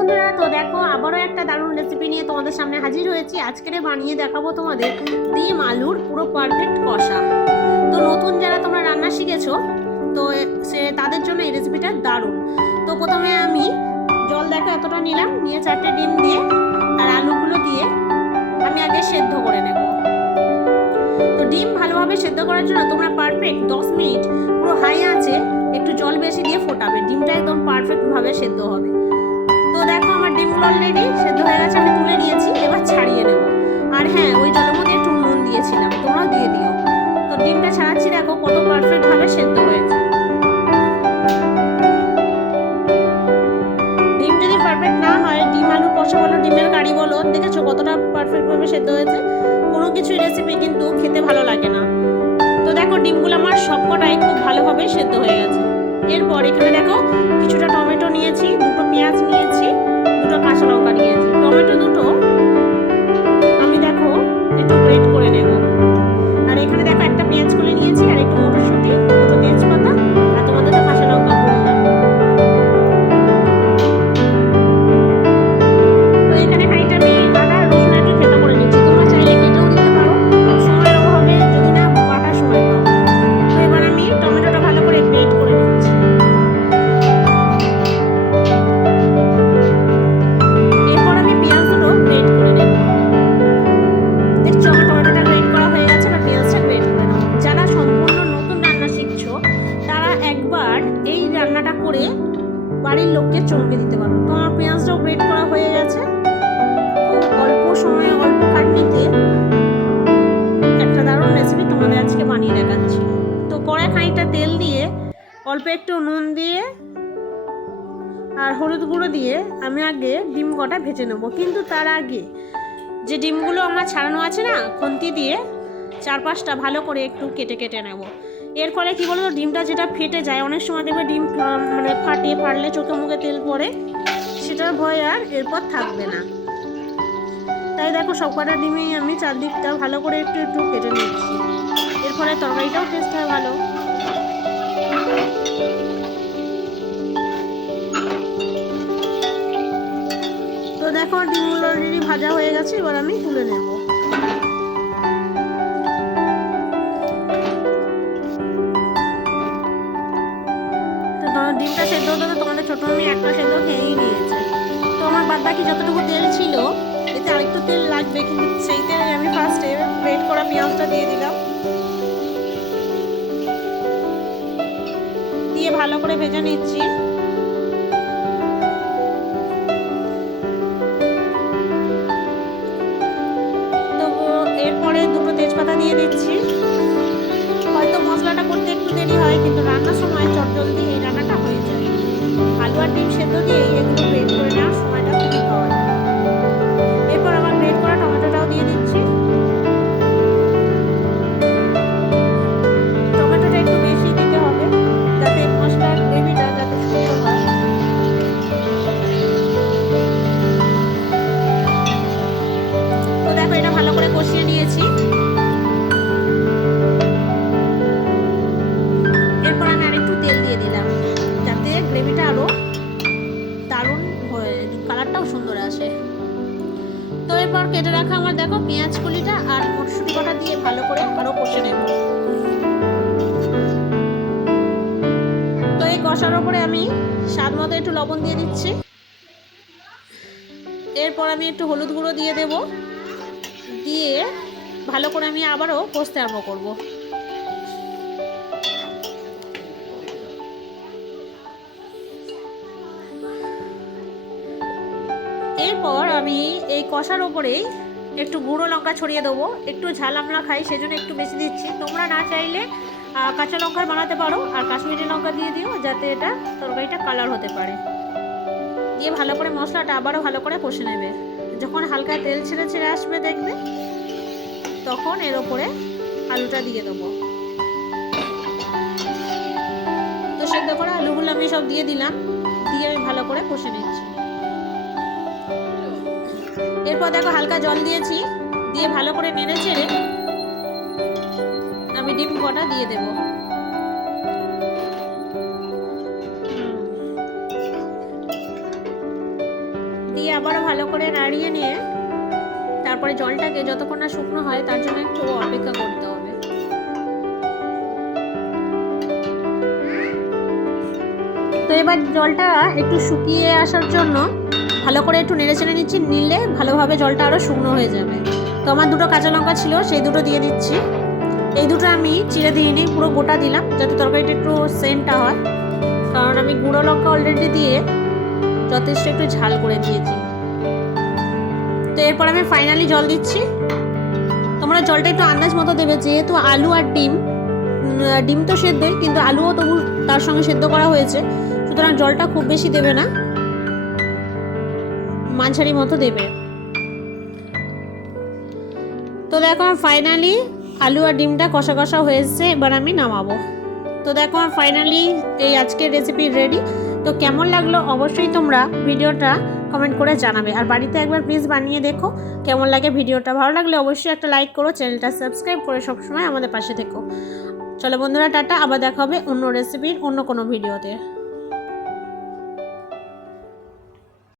বন্ধুরা, তো দেখো আবারও একটা দারুণ রেসিপি নিয়ে তোমাদের সামনে হাজির হয়েছি। আজকে বানিয়ে দেখাবো তোমাদের ডিম আলুর পুরো পারফেক্ট কষা। তো নতুন যারা তোমরা রান্না শিখেছো, তো তাদের জন্য এই রেসিপিটা দারুণ। তো প্রথমে আমি জল দেখো এতটা নিলাম, নিয়ে 4টে ডিম দিয়ে আর আলুগুলো দিয়ে আমি আগে সেদ্ধ করে নেব। তো ডিম ভালোভাবে সেদ্ধ করার জন্য তোমরা পারফেক্ট 10 মিনিট পুরো হাই আছে একটু জল বেশি দিয়ে ফোটাবে, ডিমটা একদম পারফেক্টভাবে সেদ্ধ হবে। তো দেখো আমার ডিমগুলো অলরেডি সেদ্ধ হয়ে গেছে, আমি তুলে নিয়েছি, এবার ছাড়িয়ে নেব। আর হ্যাঁ, ওই জলের মধ্যে একটু নুন দিয়েছিলাম, তোমরাও দিয়ে দিও। তো ডিমটা ছাড়াচ্ছি, দেখো কত পারফেক্টভাবে সেদ্ধ হয়েছে। ডিম যদি পারফেক্ট না হয়, ডিম আলু কষা বলো ডিমের কারি বলো, দেখেছো কতটা পারফেক্টভাবে সেদ্ধ হয়েছে। কোনো কিছুই রেসিপি কিন্তু খেতে ভালো লাগে না। তো দেখো ডিমগুলো আমার সবকটাই খুব ভালোভাবে সেদ্ধ হয়ে গেছে। এরপর এখানে দেখো কিছুটা টমেটো নিয়েছি, দুটো পেঁয়াজ নিয়েছি, দুটো কাঁচা লঙ্কা নিয়েছি। টমেটো দুটো আমি দেখো একটু গ্রেট করে নেব। আর এখানে দেখো একটা পেঁয়াজ কুলে নিয়েছি, আর একটু মটরশুঁটি, দুটো তেজপাতা, আর তোমাদের তো কাঁচা লঙ্কা বললাম। তো এখানে খানিকটা আমি আদা রসুন একটু থেতো করে নিচ্ছি, তোমরা চাইলে কেটেও দিতে পারো, সময়ের অভাবে যদি না বাটার সময় পাও। তো এবার আমি টমেটোটা ভালো করে গ্রেট করে নিচ্ছি। এরপর আমি পেঁয়াজ দুটো গ্রেট করে নেব। দেখছো আমার টমেটোটা গ্রেট করা হয়ে গেছে, বা পেঁয়াজটা গ্রেট করে নেব। যারা সম্পূর্ণ নতুন রান্না শিখছো, তারা একবার এই রান্নাটা করে বাড়ির লোককে চমকে দিতে পারো। তো আমার পেঁয়াজটাও গ্রেট করা হয়ে গেছে। খুব অল্প সময়ে অল্প খাটনিতে একটা দারুণ রেসিপি তোমাদের আজকে বানিয়ে দেখাচ্ছি। তো কড়াই খানিকটা তেল দিয়ে অল্প একটু নুন দিয়ে আর হলুদ গুঁড়ো দিয়ে আমি আগে ডিম কটা ভেজে নেবো। কিন্তু তার আগে যে ডিমগুলো আমার ছাড়ানো আছে না, খুন্তি দিয়ে 4-5টা ভালো করে একটু কেটে কেটে নেব। এর ফলে কী বলতো, ডিমটা যেটা ফেটে যায়, অনেক সময় দেখবে ডিম মানে ফাটলে চোখে মুখে তেল পড়ে, সেটার ভয় আর এরপর থাকবে না। তাই দেখো সব কটা ডিমেই আমি চারদিকটা ভালো করে একটু একটু কেটে নিচ্ছি। এর ফলে তরকারিটাও টেস্ট হয় ভালো। তো দেখো ডিমগুলো অলরেডি ভাজা হয়ে গেছে, এবার আমি তুলে নেব। তো ডিমটা সেদ্ধ হতে তো তোমাদের ছোটো আমি একটা সেদ্ধ খেয়েই নিয়েছে। তো আমার বাদ বাকি যতটুকু তেল ছিল, এতে আরেকটু তেল লাগবে, কিন্তু সেই তেলে আমি ফার্স্টে গ্রেট করা পেঁয়াজটা দিয়ে দিলাম, দিয়ে ভালো করে ভেজে নিচ্ছি। তো এরপরে দুটো তেজপাতা দিয়ে দিচ্ছি। হয়তো মশলাটা করতে একটু দেরি হয়, কিন্তু রান্নার সময় চটজলদি এই রান্নাটা হয়ে যায়। আলু আর ডিম সেদ্ধ দিয়ে এগুলো গ্রেট করে নেওয়ার সময়টা খুবই কম। এরপর আবার গ্রেট করা টমেটোটাও দিয়ে দিচ্ছি। টমেটোটা একটু বেশি দিতে হবে, যাতে মশলার গ্রেভিটা যাতে সুন্দর হয়। তো দেখো এটা ভালো করে কষিয়ে নিয়েছি। এরপর আমি আরেকটু তেল দিয়ে দিলাম, যাতে গ্রেভিটা আরো দারুণ হয়ে, কালারটাও সুন্দর আসে। তো এরপর কেটে রাখা আমার দেখো পেঁয়াজ কলিটা আর মটরশুঁটি কটা দিয়ে ভালো করে আরো কষে নেব। তো এই কষার ওপরে আমি স্বাদ মতো একটু লবণ দিয়ে দিচ্ছি। এরপর আমি একটু হলুদ গুঁড়ো দিয়ে দেব, দিয়ে ভালো করে আমি আবারও কষতে আরম্ভ করব। এরপর আমি এই কষার ওপরেই একটু গুঁড়ো লঙ্কা ছড়িয়ে দেবো। একটু ঝাল আমরা খাই, সেজন্য একটু বেশি দিচ্ছি। তোমরা না চাইলে কাঁচা লঙ্কার বানাতে পারো, আর কাশ্মীরি লঙ্কা দিয়ে দিও, যাতে এটা তরকারিটা কালার হতে পারে। দিয়ে ভালো করে মশলাটা আবারও ভালো করে কষে নেবে। যখন হালকা তেল ছেড়ে ছেড়ে আসবে দেখবে, তখন এর ওপরে আলুটা দিয়ে দেবো। তো সেদ্ধ করা আলুগুলো আমি সব দিয়ে দিলাম, দিয়ে আমি ভালো করে কষে নিচ্ছি। এরপর দেখো হালকা জল দিয়েছি, দিয়ে ভালো করে নেড়ে চেড়ে আমি ডিম কটা দিয়ে দেব। করে নাড়িয়ে নিয়ে তারপরে জলটাকে যতক্ষণ না শুকনো হয় তার জন্য একটু অপেক্ষা করতে হবে। তো এবার জলটা একটু শুকিয়ে আসার জন্য ভালো করে একটু নেড়ে চেড়ে নিচ্ছি, নিলে ভালোভাবে জলটা আরও শুকনো হয়ে যাবে। তো আমার দুটো কাঁচা লঙ্কা ছিল, সেই দুটো দিয়ে দিচ্ছি। এই দুটো আমি চিড়ে দিইনি, পুরো গোটা দিলাম যাতে তরকারিটা একটু সেন্টটা হয়, কারণ আমি গুঁড়ো লঙ্কা অলরেডি দিয়ে যথেষ্ট একটু ঝাল করে দিয়েছি। তো এরপর আমি ফাইনালি জল দিচ্ছি। তোমরা জলটা একটু আন্দাজ মতো দেবে, যেহেতু আলু আর ডিম তো সেদ্ধই, কিন্তু আলুও তবু তার সঙ্গে সেদ্ধ করা হয়েছে, সুতরাং জলটা খুব বেশি দেবে না, মাঝারি মতো দেবে। তো দেখো আমার ফাইনালি আলু আর ডিমটা কষা কষা হয়েছে, এবার আমি নামাবো। তো দেখো আমার ফাইনালি এই আজকের রেসিপি রেডি। তো কেমন লাগলো অবশ্যই তোমরা ভিডিওটা কমেন্ট করে জানাবে, আর বাড়িতে একবার প্লিজ বানিয়ে দেখো কেমন লাগে ভিডিওটা। ভালো লাগলে অবশ্যই একটা লাইক করো, চ্যানেলটা সাবস্ক্রাইব করে সবসময় আমাদের পাশে থেকো। চলো বন্ধুরা, টাটা, আবার দেখা হবে অন্য রেসিপির অন্য কোনো ভিডিওতে।